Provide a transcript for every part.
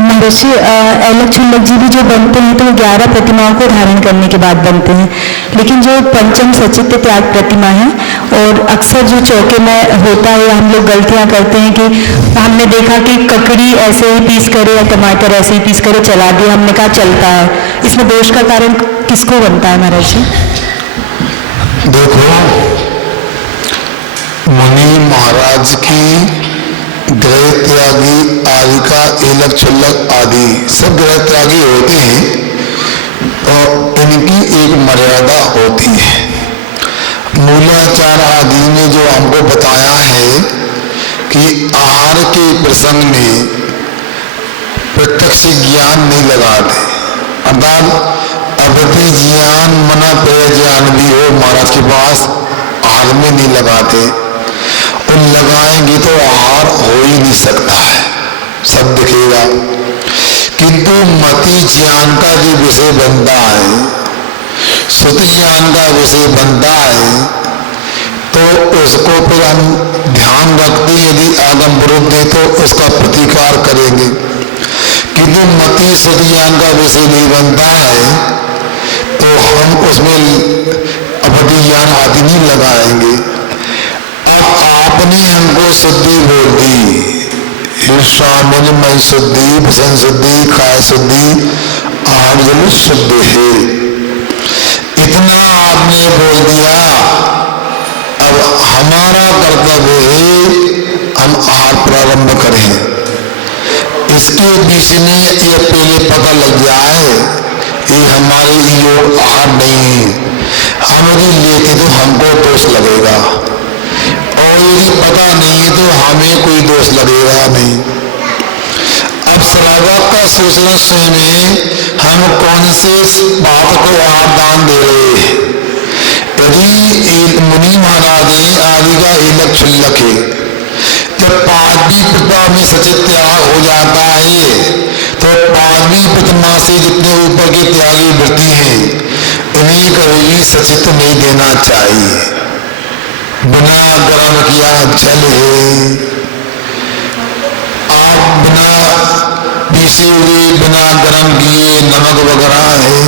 महर्षि ऐलक छुल्लक जी भी जो बनते हैं तो वो 11 प्रतिमाओं को धारण करने के बाद बनते हैं, लेकिन जो पंचम सचित्र त्याग प्रतिमा है, और अक्सर जो चौके में होता है हम लोग गलतियां करते हैं कि हमने देखा कि ककड़ी ऐसे ही पीस करे या टमाटर ऐसे ही पीस करे चला दिया, हमने कहा चलता है, इसमें दोष का कारण किसको बनता है महर्षि? देखो, मुनि महाराज की ग्रह त्यागी आदि का ऐलक छुल्लक आदि सब ग्रह त्यागी होते हैं और इनकी एक मर्यादा होती है। मूलाचार आदि ने जो हमको बताया है कि आहार के प्रसंग में प्रत्यक्ष ज्ञान नहीं लगाते, अर्थात अवधि ज्ञान मना प्रिय ज्ञान भी हो महाराज के पास आहार में नहीं लगाते, और लगाएंगे तो आहार हो ही नहीं सकता है, सब दिखेगा। किंतु मति ज्ञान का जो विषय बनता है, श्रुति ज्ञान का विषय बनता है, तो उसको फिर हम ध्यान रखते हैं, यदि आगम विरुद्ध है तो उसका प्रतिकार करेंगे। किंतु मति श्रुति ज्ञान का विषय नहीं बनता है तो हम उसमें अवधि ज्ञान आदि नहीं लगाएंगे। अब आपने हमको शुद्धि बोल दी, स्वामिन मई शुद्धि, भजन शुद्धि, काय शुद्धि, आहार जल शुद्ध है, इतना आपने बोल दिया। अब हमारा कर्तव्य है हम आहार प्रारंभ करें। इसके बीच में ये पहले पता लग जाए ये हमारे योग आहार नहीं है, हम यदि लेते तो हमको दोष लगेगा, और यदि पता नहीं है तो हमें कोई दोष लगेगा नहीं। अब श्रावक का सोचना स्वयं है हम कौन से बात को आहार दान दे रहे हैं। यदि मुनि महाराज आदि का ऐलक छुल्लक है, जब पांचवी प्रतिमा में सचित त्याग हो जाता है तो पांचवी प्रतिमा से जितने ऊपर के त्यागी वृत्ति है इन्हें कभी सचित नहीं देना चाहिए। बिना गर्म किया जल है, आप बिना पीसे हुए बिना गर्म किए नमक वगैरह है,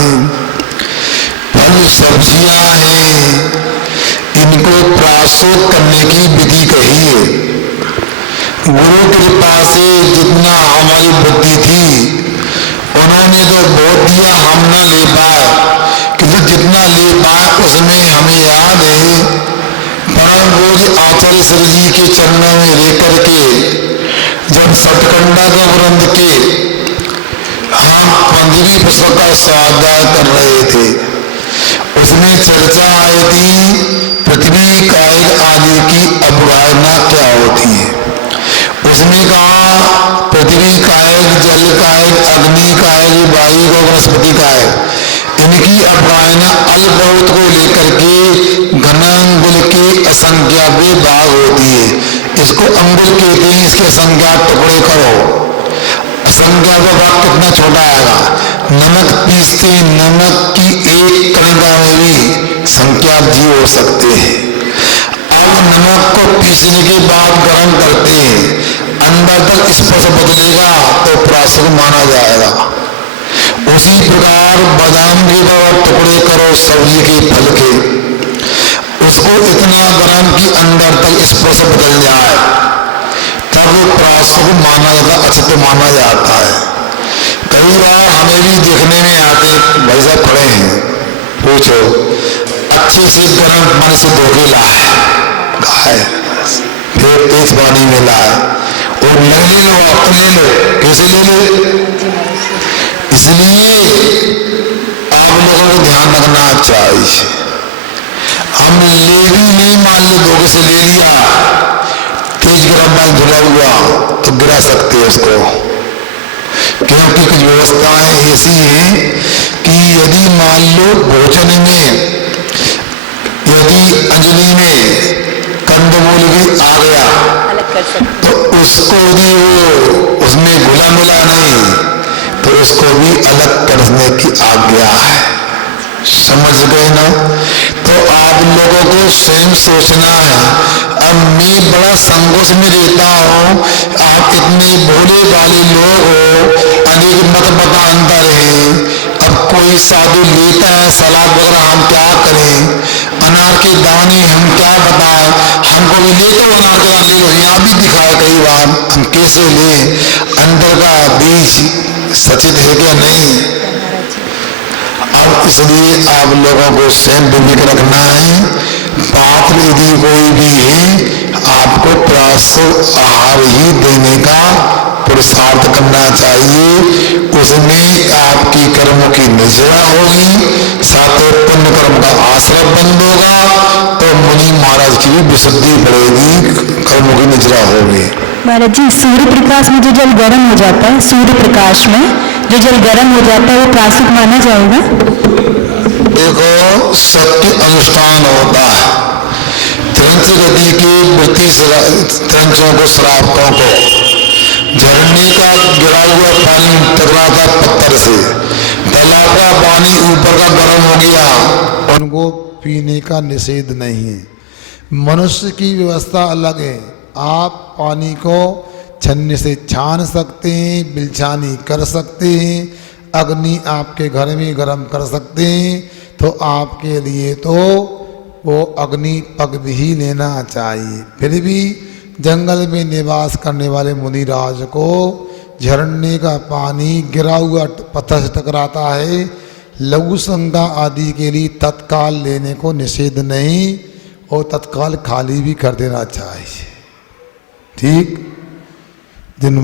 फल सब्जियां हैं, इनको प्राशोद करने की विधि कही है। गुरु कृपा से जितना हमारी बुद्धि थी उन्होंने तो बहुत दिया, हम न ले पाए, किंतु जितना ले पाए उसमें हमें याद है परम पूज्य आचार्य श्री जी के चरणों में रह करके जब सतकंडा का व्रत के हम 15वीं पुस्तक का स्वाध्याय कर रहे थे, उसमें चर्चा आई थी पृथ्वी कायक आदि की अवगाहना क्या होती है। उसने कहा पृथ्वी कायक, जल कायक, अग्नि कायक, वायु को वनस्पति कायक, इनकी अवगाहना अल्प बहुत को लेकर के घनांगुल के असंख्यात भाग होती है। इसको अंगुल कहते हैं, इसके असंख्यात टुकड़े करो, असंख्यात भाग कितना छोटा आएगा। नमक पीसते नमक की एक कणिका में भी संख्यात जीव हो सकते हैं। अब नमक को पीसने के बाद गर्म करते हैं, अंदर तक स्पर्श बदलेगा तो प्राशक माना जाएगा। उसी प्रकार बादाम के टुकड़े करो सब्जी के फल के, उसको इतना गर्म कि अंदर तक स्पर्श बदल जाए तब प्राशक माना जाता, अचित माना जाता है। कई बार हमें भी देखने में आते, भाई साहब खड़े हैं, पूछो अच्छे से गर्म पानी से धो के लाए, फिर तेज पानी में लाए और ले लो, आप ले लो, कैसे ले लो। इसलिए आप लोगों को ध्यान रखना चाहिए, हम ले भी नहीं, मान लो धोखे से ले लिया, तेज गर्म पानी धुला हुआ तो गिरा सकते हैं उसको, क्योंकि कुछ व्यवस्थाएं ऐसी हैं कि यदि मान लो भोजन में यदि अंजलि में कंदमूल भी आ गया तो उसको यदि वो उसमें घुला मिला नहीं तो उसको भी अलग करने की आज्ञा है। समझ गए ना? तो आप लोगों को स्वयं सोचना है। अब मैं बड़ा संकोच में रहता हूँ, आप इतने भोले वाले लोग हो, आगे कि मत मतांतर है। अब कोई साधु लेता है सलाद वगैरह, हम क्या करें? अनार के दाने हम क्या बताएं? हमको भी ले तो अनार के दाने ले लो, यहाँ भी दिखाए कई बार, हम कैसे लें? अंदर का बीज सचेत है क्या नहीं? अब इसलिए आप लोगों को स्वयं विवेक रखना है। पात्र यदि कोई भी है, आपको प्राकृतिक आहार ही देने का पुरुषार्थ करना चाहिए। उसमें आपकी कर्मों की निर्जरा होगी, साथ ही पुण्य कर्म का आश्रय बंद होगा, तो मुनि महाराज की भी विशुद्धि बढ़ेगी, कर्मों की निर्जरा होगी। महाराज जी, सूर्य प्रकाश में जो जल गर्म हो जाता है, सूर्य प्रकाश में जो जल गर्म हो जाता है, वो प्राकृतिक माना जाएगा? देखो, सत्य अनुष्ठान होता है। त्रंच गति की वृत्ति त्रंचों को, श्रावकों को झरने का गिरा हुआ पानी टकराता पत्थर से, तालाब का पानी ऊपर का गर्म हो गया, उनको पीने का निषेध नहीं है। मनुष्य की व्यवस्था अलग है। आप पानी को छन्नी से छान सकते हैं, बिलछानी कर सकते हैं, अग्नि आपके घर में गर्म कर सकते हैं, तो आपके लिए तो वो अग्नि पग भी लेना चाहिए। फिर भी जंगल में निवास करने वाले मुनिराज को झरने का पानी गिरा हुआ पत्थर से टकराता है, लघु शंका आदि के लिए तत्काल लेने को निषेध नहीं, और तत्काल खाली भी कर देना चाहिए। ठीक। जिन